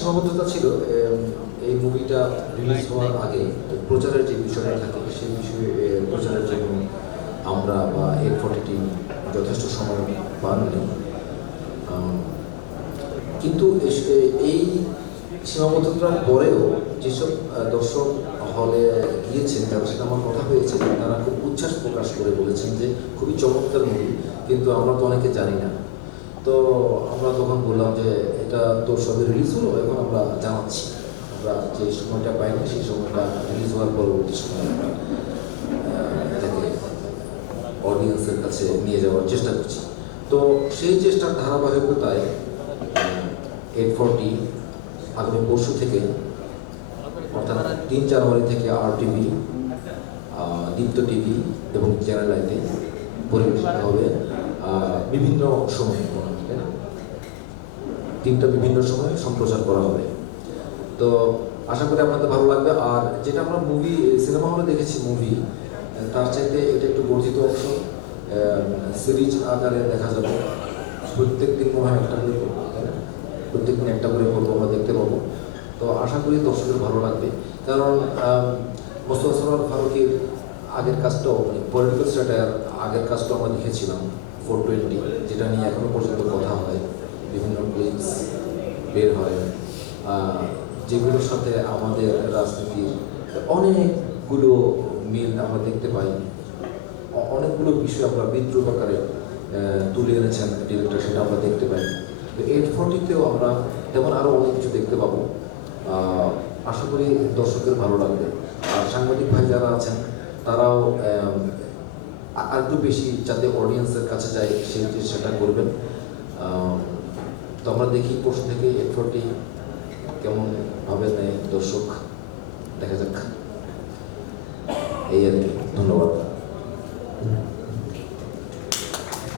সীমাবদ্ধতা ছিল এই মুভিটা রিলিজ হওয়ার আগে প্রচারের যে বিষয়টা থাকে, সেই বিষয়ে প্রচারের জন্য আমরা বা এর ফর্টি যথেষ্ট সময় পাননি। কিন্তু এই সীমাবদ্ধতার পরেও যেসব দর্শক হলে গিয়েছেন তাদের সাথে আমার কথা হয়েছে, তারা খুব উচ্ছ্বাস প্রকাশ করে বলেছেন যে খুবই চমৎকার মুভি কিন্তু আমরা তো অনেকে জানি না। তো আমরা তখন বললাম যে এটা তো সবে রিলিজ হলো, এখন আমরা জানাচ্ছি আমরা যে সময়টা পাইনি সেই সময়টা রিলিজ হওয়ার পরবর্তী সময় আমরা এটাকে অডিয়েন্সের কাছে নিয়ে যাওয়ার চেষ্টা করছি তো সেই চেষ্টার ধারাবাহিকতায় এইট ফোরটি আগামী পরশু থেকে, অর্থাৎ তিন জানুয়ারি থেকে আর টিভি দীপ্ত টিভি এবং চ্যানেল আইতে পরিবেশিত হবে বিভিন্ন সময়ে, তাই না? তিনটা বিভিন্ন সময়ে সম্প্রচার করা হবে। তো আশা করি আপনাদের ভালো লাগবে। আর যেটা আমরা মুভি সিনেমা হলে দেখেছি মুভি তার চাইতে এটা একটু বর্ধিত অংশ সিরিজ আকারে দেখা যাবে। প্রত্যেক দিন মনে হয় একটা করে প্রত্যেক দিন একটা করে করব, আমরা দেখতে পাবো। তো আশা করি দর্শকের ভালো লাগবে। কারণ মোস্তফা সরোয়ার ফারুকের আগের কাজটাও মানে পলিটিক্যাল স্ট্যাটার আগের কাজটাও আমরা দেখেছিলাম ফোর টোয়েন্টি যেটা নিয়ে এখনও পর্যন্ত কথা বিভিন্ন ক্লিপস বের হয়। যেগুলোর সাথে আমাদের রাজনীতির অনেকগুলো মিল আমরা দেখতে পাই। অনেকগুলো বিষয় আমরা বিদ্রুপ আকারে তুলে এনেছেন ডিরেক্টর সেটা আমরা দেখতে পাই। তো এইট ফোরটিতেও আমরা তেমন আরও অনেক কিছু দেখতে পাবো। আশা করি দর্শকের ভালো লাগবে। আর সাংবাদিক ভাই যারা আছেন, তারাও আর একটু বেশি যাতে অডিয়েন্সের কাছে যায়, সেই চেষ্টাটা করবেন। তো আমরা দেখি পরশু থেকে এফোর্টটি ফোরটি কেমন ভাবে নেয় দর্শক। দেখা যাক। এই আর কি। ধন্যবাদ।